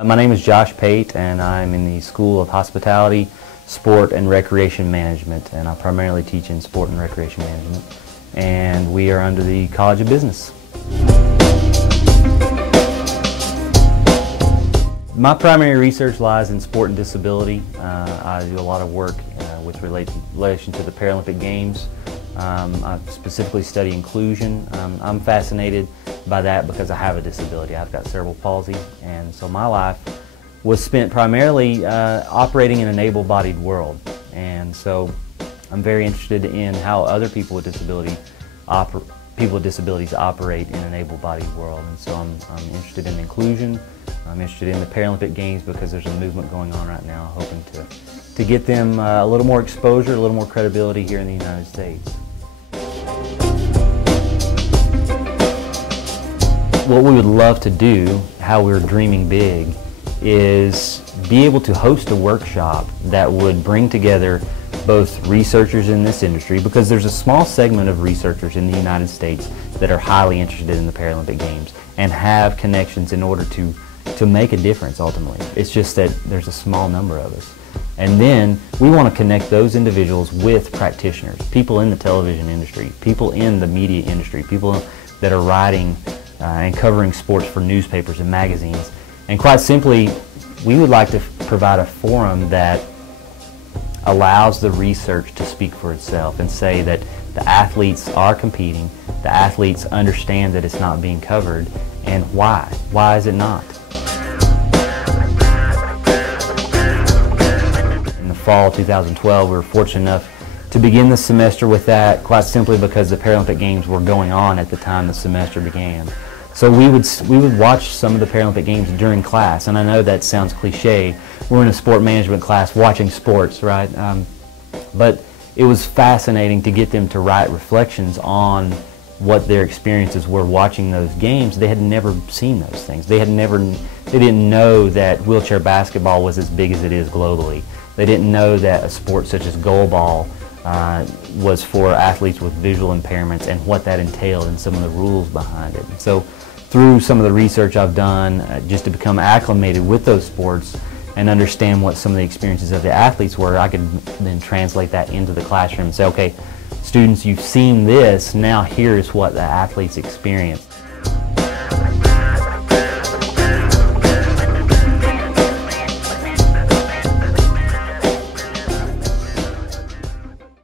My name is Josh Pate, and I'm in the School of Hospitality, Sport, and Recreation Management, and I primarily teach in Sport and Recreation Management, and we are under the College of Business. My primary research lies in sport and disability. I do a lot of work with relation to the Paralympic Games. I specifically study inclusion. I'm fascinated by that because I have a disability. I've got cerebral palsy, and so my life was spent primarily operating in an able-bodied world. And so I'm very interested in how other people with disabilities operate in an able-bodied world. And so I'm interested in inclusion. I'm interested in the Paralympic Games because there's a movement going on right now hoping to get them a little more exposure, a little more credibility here in the United States. What we would love to do, how we're dreaming big, is be able to host a workshop that would bring together both researchers in this industry, because there's a small segment of researchers in the United States that are highly interested in the Paralympic Games and have connections in order to make a difference ultimately. It's just that there's a small number of us. And then we want to connect those individuals with practitioners, people in the television industry, people in the media industry, people that are writing and covering sports for newspapers and magazines. And quite simply, we would like to provide a forum that allows the research to speak for itself and say that the athletes are competing, the athletes understand that it's not being covered, and why? Why is it not? In the fall of 2012, we were fortunate enough to begin the semester with that, quite simply because the Paralympic Games were going on at the time the semester began. So we would watch some of the Paralympic Games during class, and I know that sounds cliche. We're in a sport management class watching sports, right? But it was fascinating to get them to write reflections on what their experiences were watching those games. They had never seen those things. They didn't know that wheelchair basketball was as big as it is globally. They didn't know that a sport such as goalball was for athletes with visual impairments and what that entailed and some of the rules behind it. So through some of the research I've done just to become acclimated with those sports and understand what some of the experiences of the athletes were, I could then translate that into the classroom and say, okay, students, you've seen this, now here's what the athletes experienced.